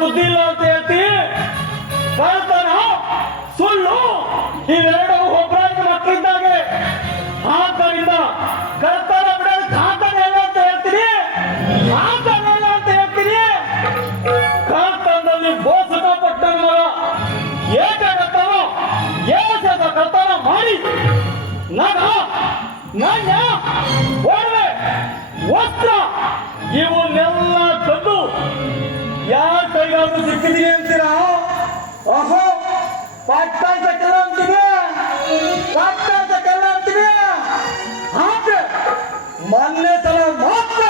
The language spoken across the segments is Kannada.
ಬುದ್ಧಿ ಇಲ್ಲ ಅಂತ ಹೇಳ್ತಿ. ಕಳ್ತನ ಸುಳ್ಳು ಇವೆರಡು ಒಬ್ಬರಾಗಿ ಮಕ್ಕಳಿದ್ದಾಗೆ. ಆದ್ದರಿಂದ ಕಳ್ತನ ಬಿಡೋದು ಖಾತನ ಇಲ್ಲ ಅಂತ ಹೇಳ್ತೀನಿ, ಖಾತನ ಇಲ್ಲ ಅಂತ ಹೇಳ್ತೀನಿ. ಕಳ್ತನದಲ್ಲಿ ಬೋಸಕ ಪಟ್ಟ ಮಗ ಏಕಾಗತ್ತವ ಏಸದ ಕಳ್ತನ ಮಾಡಿ ನಗ ನಾಣ್ಯ ಒಡವೆ ವಸ್ತ್ರ ಇವನ್ನೆಲ್ಲ ತಂದು ಯಾರ ಕೈಗಾದ್ರು ಸಿಕ್ಕಿದೀನಿ ಅಂತೀರಾ? ಓಹೋ ಪಟ್ಟಾಸಕ್ಕೆಲ್ಲ ಅಂತೀನಿ, ಪಟ್ಟಾಸಕ್ಕೆಲ್ಲ ಅಂತೀನಿ. ಆದ್ರೆ ಮೊನ್ನೆ ಸಲ ಮಾತ್ರ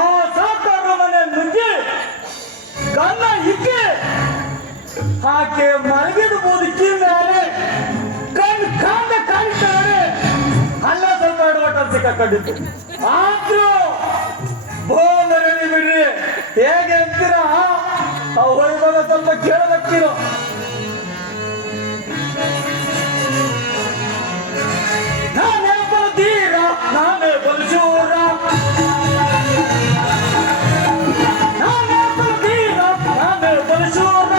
ಆ ಸಾಕಾರ ಮನೆ ನುಗ್ಗಿ ಕನ್ನ ಇಕ್ಕಿ ಆಕೆ ಮಲಗಿದ ಮುದುಕಿ ಮೇಲೆ ಕಣ್ಣು ಕಾಂದ ಕಾಣಿಸ್ತಾರೆ. ಅಲ್ಲ ಸ್ವಲ್ಪ ಎಡವಟ್ಟ ಸಿಕ್ಕಾಕೊಂಡಿತ್ತು. ಆದ್ರೂ ಬೋಮರಣಿ ಬಿಡ್ರಿ ಹೇಗೆ ಅಂತೀರಾ? ಅವಳಿವಾಗ ಸ್ವಲ್ಪ ಕೇಳಬೇಕಿರೋ. ನಾನೇ ಬಲ್ದೀರ ನಾನೇ ಬಲ್ಶೂರ, ನಾನೇ ಬಲ್ದೀರ ನಾನೇ ಬಲ್ಶೂರ.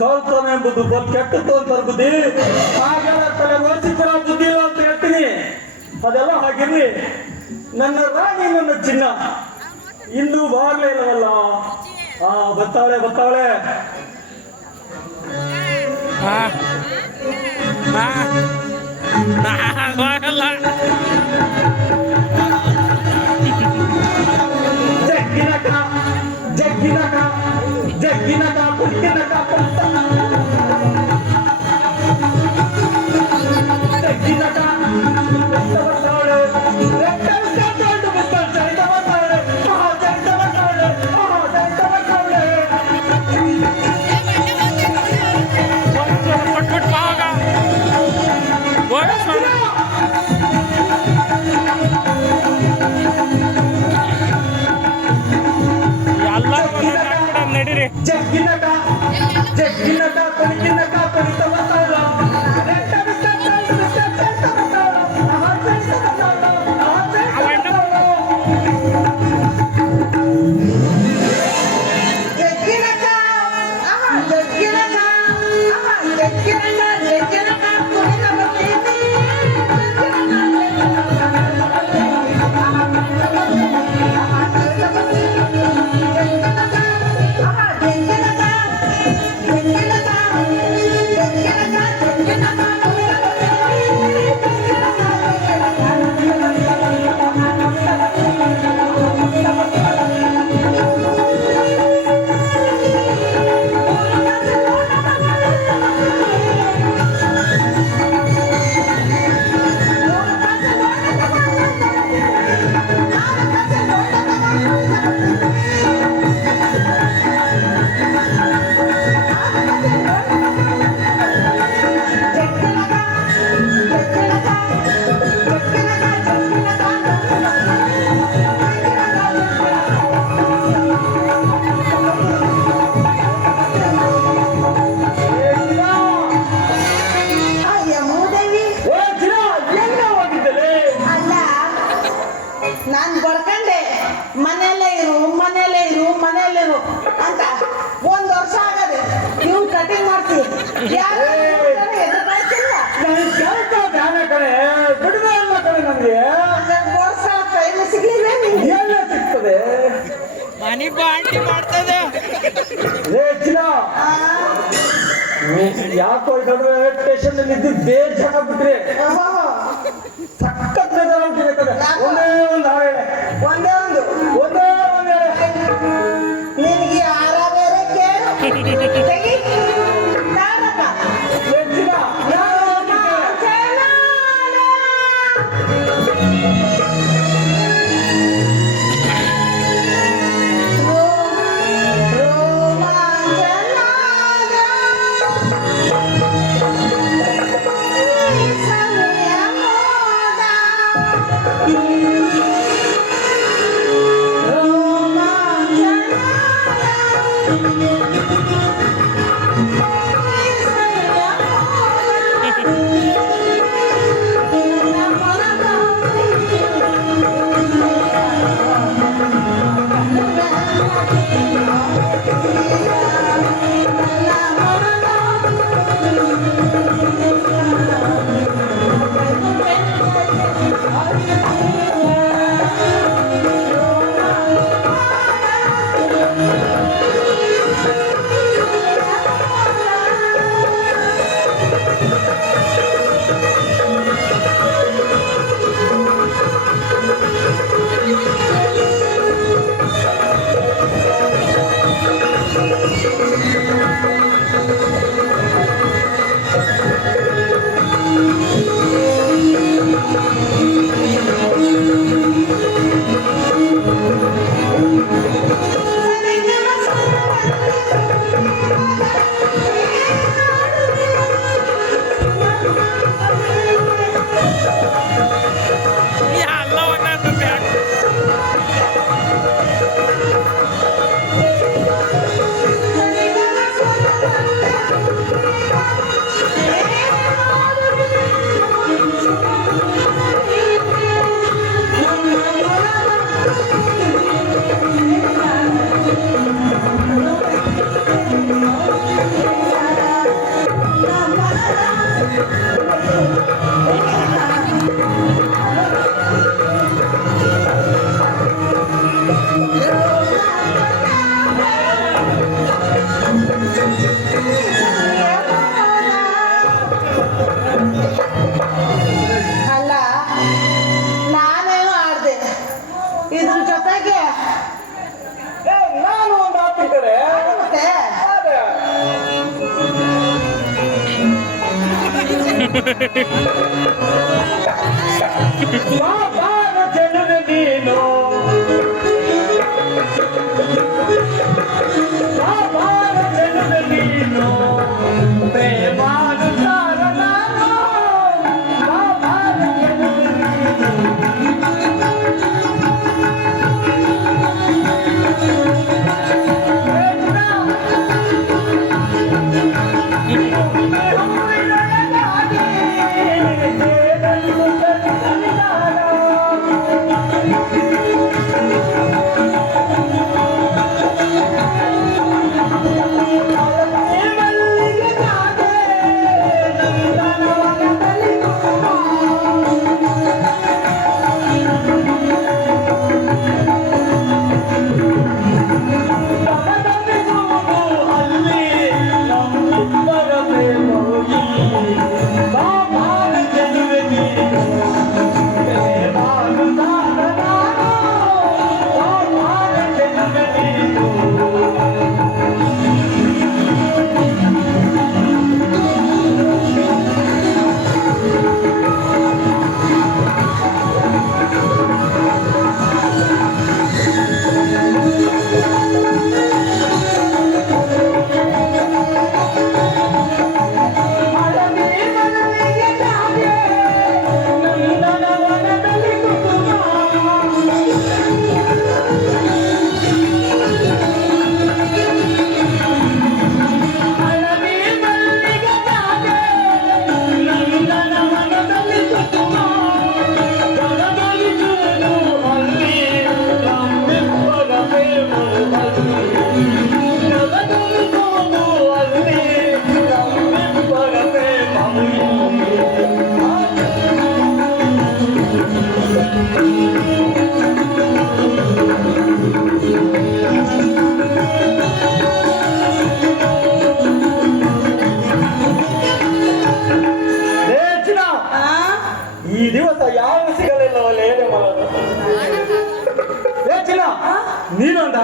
ಕಳ್ತನ ಎಂಬುದು ಕೆಟ್ಟದ್ದು ಅಂತ ಬುದ್ಧಿ. ಹಾಗೆಲ್ಲ ತಲೆ ಓದಿಸಿದ್ರ ಬುದ್ಧಿ ಇಲ್ಲ ಅಂತ ಹೇಳ್ತೀನಿ. ಅದೆಲ್ಲ ಹಾಗಿರ್ಲಿ. ನನ್ನ ರಾಣಿ ನನ್ನ ಚಿನ್ನ ಇನ್ನೂ ಬಾಗ್ಲೇ ಇಲ್ಲವಲ್ಲ. ಬರ್ತಾವಳೆ ಬರ್ತಾವಳೆ. ಜಗ್ಗಿನಕ ಜಗ್ಗಿನಕ ಜಗ್ಗಿನಕ ಕುಡ್ಕಿನಕ ಜಗ್ಗಿನಕ ಬರ್ತಾವಳೆ. ಜಗ್ಗಿನಕ ಜಗ್ಗಿನಕ ಕೊಡಿಕಿನಕ ಕೊಡಿತ ಬರ್ತಾವಳ. ನನ್ ಕೆಲ್ಸ ಧ್ಯಾನ ಕಡೆ ಬಿಡುವೆ ಅಲ್ಲ ಕಡೆ ನಮ್ಗೆ ಎಲ್ಲ ಸಿಗ್ತದೆ ಮನಿ ಬಾಂಟಿ ಮಾಡ್ತದೆ ಚಿನ್ನ ಯಾಕೋ ರೈಲ್ವೆ ಸ್ಟೇಷನ್ ಅಲ್ಲಿ ಇದ್ದು ಬೇಜಾರ ಬಿಟ್ರೆ ಸಖತ್ ಬೇಜಾರ ಬಿಟ್ಟಿದೆ ಒಂದೇ ಒಂದು ಹಾಳೆ ಒಂದೇ ಒಂದು ಒಂದೇ ಒಂದು ಹೇಳೆ ನಿನಗೆ ಯಾರ ಬೇರೆ ಕೇಳು ತೆಗಿ ನಾಟಕ ಚಿನ್ನ ಅಲ್ಲ ನಾನೇನು ಆಡ್ದೆ ಇದ್ರ ಜೊತೆಗೆ ನಾನು ಒಂದು ಹಾಕ್ತಿದ್ದಾರೆ ಮತ್ತೆ ಜನರ ನೀನು ಜನರ ನೀನು ಪ್ರೇಮಾನುಸಾರ ನಾನು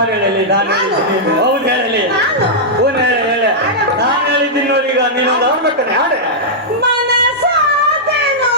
ನಾನು ಹೇಳಲಿ ಹೌದು ಹೇಳಲಿ ನಾನು ಹೂನ್ ಹೇಳ ನಾನು ಹೇಳಿದ್ದೀನಿ ನೋಡಿ ಈಗ ನೀನೊಂದು ಆಡ್ಬೇಕಾನೆ ಹಾಡೆ ಮನಸಾದೆನೋ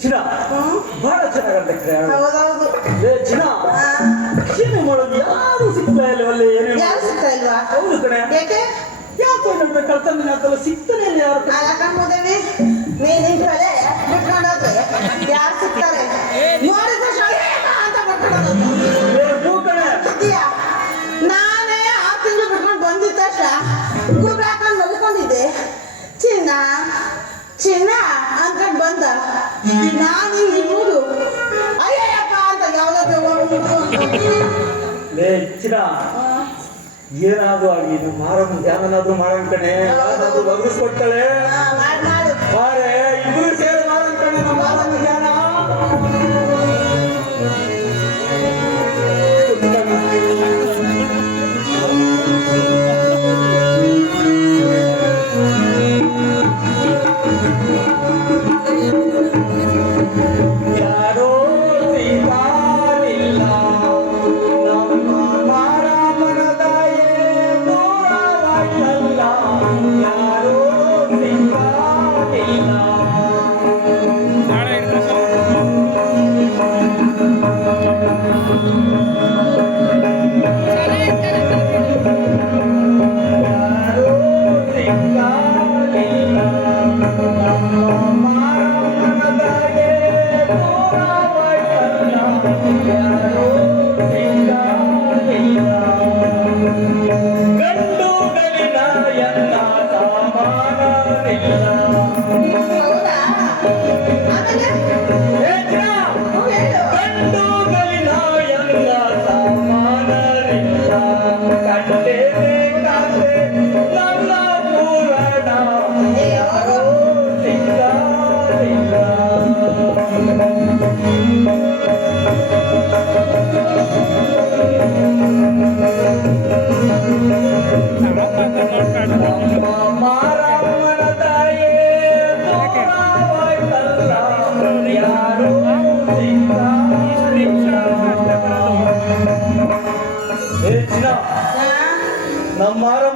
ಚಿನ್ನ ಬಹಳ ಚೆನ್ನಾಗತ್ತೆ ಹೌದೌದು ಚಿನ್ನ ಸಿನಿಮಾ ಮಾಡೋದು ಯಾರು ಸಿಗ್ತಾ ಇಲ್ಲವಲ್ಲ ಏನು ಯಾರು ಸಿಗ್ತಾ ಇಲ್ವಾ ಹೌದು ಕಣೆ ಯಾಕೆ ಯಾಕೆ ನನ್ನ ಕಳ್ತನ ಹಾಕಲ್ಲ ಸಿಗ್ತಾನೆ ಇಲ್ಲ ಯಾರು ಅಲಕಂಬೋದೇವಿ ನೀನ್ ಕಡೆ ಬಿಟ್ಕೊಂಡು ಹೋದ್ರೆ ಯಾರು ಸಿಗ್ತಾರೆ ನೋಡಿದ ಅಂತ ಬಿಟ್ಕೊಂಡು ಕಣೆ ನಾನೇ 6 ತಿಂಗಳು ಬಿಟ್ಕೊಂಡು ಬಂದಿದ್ದ ತಕ್ಷಣ ಗುಬ್ರ ಹಾಕೊಂಡು ಮಲ್ಕೊಂಡಿದ್ದೆ ಚಿನ್ನ ಚಿನ್ನ ಅನ್ಕೊಂಡು ಬಂದ ನಾನು ಇಬ್ಬರು ಅಯ್ಯಪ್ಪ ಅಂತ ಯಾವ್ದಾದ್ರು ಚಿನ್ನ ಏನಾದ್ರು ಆಗಿ ನಮ್ಮ ಮಾರಮ್ಮ ಧ್ಯಾನನಾದ್ರು ಮಾಡೋಣ ಕಣೆ ಯಾವ್ದಾದ್ರು ಬಗ್ಗಿಸ್ಕೊಡ್ತಾಳೆ ಮಾಡು ಬಾರೆ ಇಬ್ರು ಸೇರಿ ಮಾಡೋಣ ಕಣೆ ನಮ್ಮ ಮಾರಮ್ಮ ಧ್ಯಾನ ಯಾರೋ ಸಿಗಲಿಲ್ಲ ನಮ್ಮ ಮಾರಮ್ಮನದ ಏನೋ ಆಯ್ತಲ್ಲ ಯಾರೋ ಸಿಗಲಿಲ್ಲ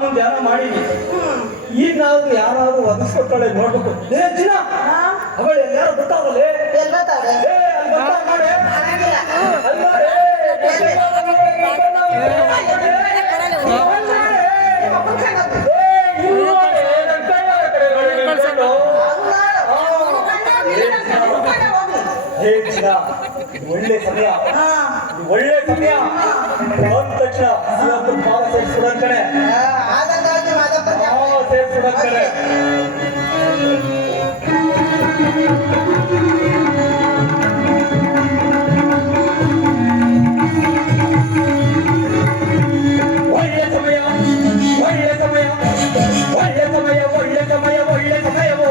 ಮುಂದೆ ಧ್ಯಾನ ಮಾಡೀನಿ. ಈಗ ನಾವು ಯಾರಾದ್ರೂ ಒದಗಿಸ್ಕೊಳ್ತಾಳೆ ನೋಡ್ಬೇಕು. ಏ ಚಿನ್ನ, ಅವಳು ಯಾರು ಗೊತ್ತಾಗಲ್ಲೇ? ಎಲ್ ಬರ್ತಾವ್ರೆ? ಏ, ಅಲ್ಲಿ ಗೊತ್ತಾಗ ಮಾಡೆ. ಆಗಂಗಿಲ್ಲ. ಅಲ್ಲಿ ಮಾಡೆ. ಒಬ್ಬನ್ ಕಣ್ ಹೋಗ್ತು. ಏ, ಇನ್ನು ಮಾಡೆ. ನನ್ ಕೈಯಾರ ಕಡೆ ನೋಡಿ ನಿಂತ್ಕೊಂಡು. ಅವ್ನ್ ಮಾಡು. ಅವ್ನ್ ಕಣ್ ಹೋಗ್ಲಿಲ್ಲ, ಅವ್ನ್ ಕಣ್ ಹೋಗ್ಲಿ. ಹೇ ಚಿನ್ನ, ಇದು ಒಳ್ಳೆ ಸಮಯ. ಹಾ. ಇದು ಒಳ್ಳೆ ಸಮಯ. ಬಂದ ತಕ್ಷಣ ಶಿವಪ್ಪನ ಪಾದ ಸೇರಿಸ್ಬಿಡೋನ್ ಕಣೆ. ಆದಂಗಾಗಿ ಮಾದಪ್ಪನ ಸೇರಿಸ್ಬಿಡೋನ್ ಕಣೆ. ಒಳ್ಳೆ ಸಮಯ, ಒಳ್ಳೆ ಸಮಯ, ಒಳ್ಳೆ ಸಮಯ, ಒಳ್ಳೆ ಸಮಯ, ಒಳ್ಳೆ ಸಮಯವು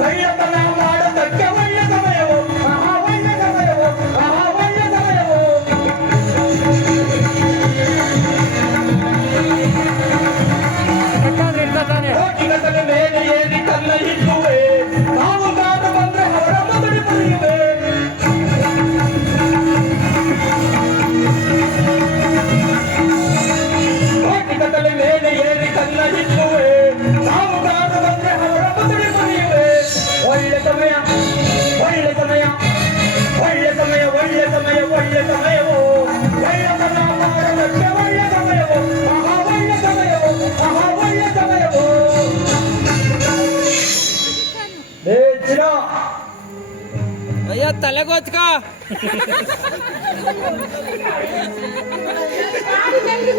ಕಳ್ಳತನ ಮಾಡೋದಕ್ಕೆ ಒಳ್ಳೆ ಸಮಯವು. ಆಹಾ, ಒಳ್ಳೆ ಸಮಯವು, ಆಹಾ, ಒಳ್ಳೆ ಸಮಯವು. ಕೋಟಿಗಟ್ಟಲೆ ಮೇಲೆ ಏರಿ ಕಲ್ಲ ಇಟ್ಟುವೆ, ನಾವು ಕಾದು ಬಂದ್ರೆ ಅವರ ಮೊದಲು ಮುರಿಯುವೆ. ಕೋಟಿಗಟ್ಟಲೆ ಮೇಲೆ ಏರಿ ಕಲ್ಲ ಇಟ್ಟುವೆ, ನಾವು ಕಾದು ಬಂದ್ರೆ ಅವರ ಮೊದಲು ಮುರಿಯುವೆ. ಒಳ್ಳೆ ಸಮಯ, ಒಳ್ಳೆ ಸಮಯ, ಒಳ್ಳೆ ಸಮಯ, ಒಳ್ಳೆ ಸಮಯ, ಒಳ್ಳೆ ಸಮಯವು ಕಳ್ಳತನ ಮಾಡೋದಕ್ಕೆ ಒಳ್ಳೆ ಸಮಯವು. ಆಹಾ, ಒಳ್ಳೆ ಸಮಯವು, ಆಹಾ, ಒಳ್ಳೆ ಸಮಯವು. ಏ ಚಿನ್ನ, ಅಯ್ಯೋ ತಲೆಗೋಚ್ಕ ಗಾಡಿ ಬೆಂಕಿ